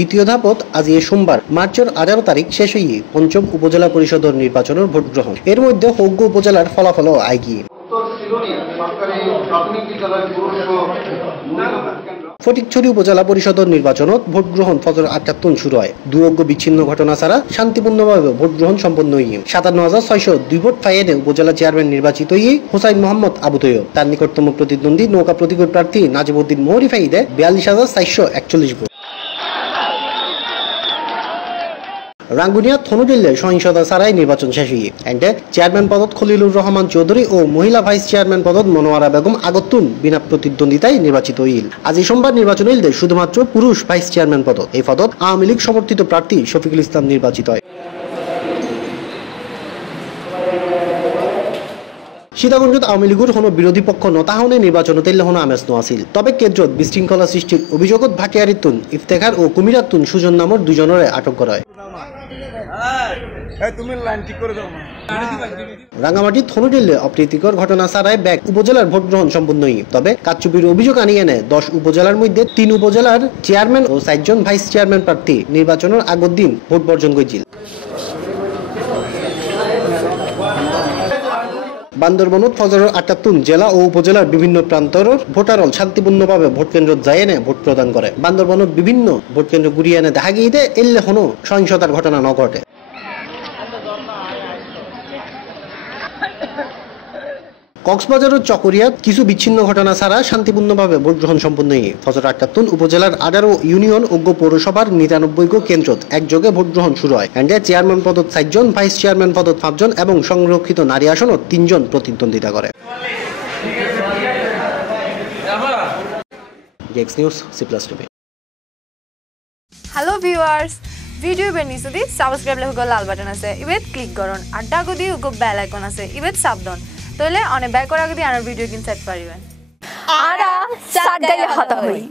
দ্বিতীয় ধাপত আজ এ সোমবার, মার্চের আঠারো তারিখ শেষ হয়ে পঞ্চম উপজেলা পরিষদের নির্বাচনের ভোট গ্রহণ। এর মধ্যে হৌগ্য উপজেলার ফলাফলও কেন্দ্র ফটিকছড়ি উপজেলা পরিষদের নির্বাচনত ভোট গ্রহণ ফজর আটাত্তন শুরু হয়। দুয়োগ্য বিচ্ছিন্ন ঘটনা ছাড়া শান্তিপূর্ণভাবে ভোট গ্রহণ সম্পন্ন হয়ে সাতান্ন হাজার ছয়শো দুই ভোট ফাইনে উপজেলা চেয়ারম্যান নির্বাচিত হয়ে হুসাইন মোহাম্মদ আবু তৈয়ব তার নিকটতম প্রতিদ্বন্দ্বী নৌকা প্রতিকূল প্রার্থী নাজিবুদ্দিন মোহরি ফাইদে বিয়াল্লিশ হাজার চারশো একচল্লিশ ভোট। রাঙ্গুনিয়া থনুডিল্লে সহিংসতা ছাড়াই নির্বাচন শেষ হয়ে এন্ডে চেয়ারম্যান পদত খলিলুর রহমান চৌধুরী ও মহিলা ভাইস চেয়ারম্যান পদত মনোয়ারা বেগম আগতুন বিনা প্রতিদ্বন্দ্বিতায় নির্বাচিত হইল। আজ সোমবার নির্বাচন হইলে শুধুমাত্র পুরুষ ভাইস চেয়ারম্যান পদত। এই পদত আওয়ামী লীগ সমর্থিত প্রার্থী শফিকুল ইসলাম নির্বাচিত হয়। সীতাকুণ্ডত আওয়ামী লীগৰ কোনো বিৰোধী পক্ষ নতাহনে নিৰ্বাচনত হনো আমেজ আছিল তবে কেন্দ্ৰত বিশৃংখলা সৃষ্টিৰ অভিযোগত ভাটিয়ারিতুন ইফতেখার ও কুমিরাতুন সুজন নামৰ দুজনৰে আটক হয় করে দাও না রাঙ্গামাটি থনুডিল্লে অপ্রীতিকর ঘটনা ছাড়াই ব্যাগ উপজেলার ভোট গ্রহণ সম্পন্ন হই তবে কারচুপির অভিযোগ আনিয়ে এনে দশ উপজেলার মধ্যে তিন উপজেলার চেয়ারম্যান ও চারজন ভাইস চেয়ারম্যান প্রার্থী নির্বাচনের আগের দিন ভোট বর্জন করেছিল বান্দরবনত ফজরের আটাত্তুন জেলা ও উপজেলার বিভিন্ন প্রান্তর ভোটারল শান্তিপূর্ণভাবে ভোট কেন্দ্র যায় এনে ভোট প্রদান করে। বান্দরবন বিভিন্ন ভোট কেন্দ্র ঘুরিয়ে এনে দেখা গিয়ে এলে হনো সহিংসতার ঘটনা ন ঘটে কক্সবাজারের চকরিয়াত কিছু বিচ্ছিন্ন ঘটনা ছাড়া শান্তিপূর্ণভাবে ভোট গ্রহণ সম্পন্ন হয়ে ফজর আটাত্তুন উপজেলার আঠারো ইউনিয়ন অজ্ঞ পৌরসভার নিরানব্বই কেন্দ্রত একযোগে ভোট গ্রহণ শুরু হয়। এন্ডে চেয়ারম্যান পদত চারজন, ভাইস চেয়ারম্যান পদত পাঁচজন এবং সংরক্ষিত নারী আসনত তিনজন প্রতিদ্বন্দ্বিতা করে। জেক্স news, C plus TV. Hello' viewers video' বেনিছো দি ছাবস্ক্ৰাইব লেখক লাল বাটন আছে। ইবেত ক্লিক কৰণ আড্ডা গদি উগ বেল আইকন আছে। ইবেত সাবধান তাহলে অনেক ব্যয় করা যদি আমার ভিডিও কিনসাইট পারিবেন আর সাত গায়ে হতা হই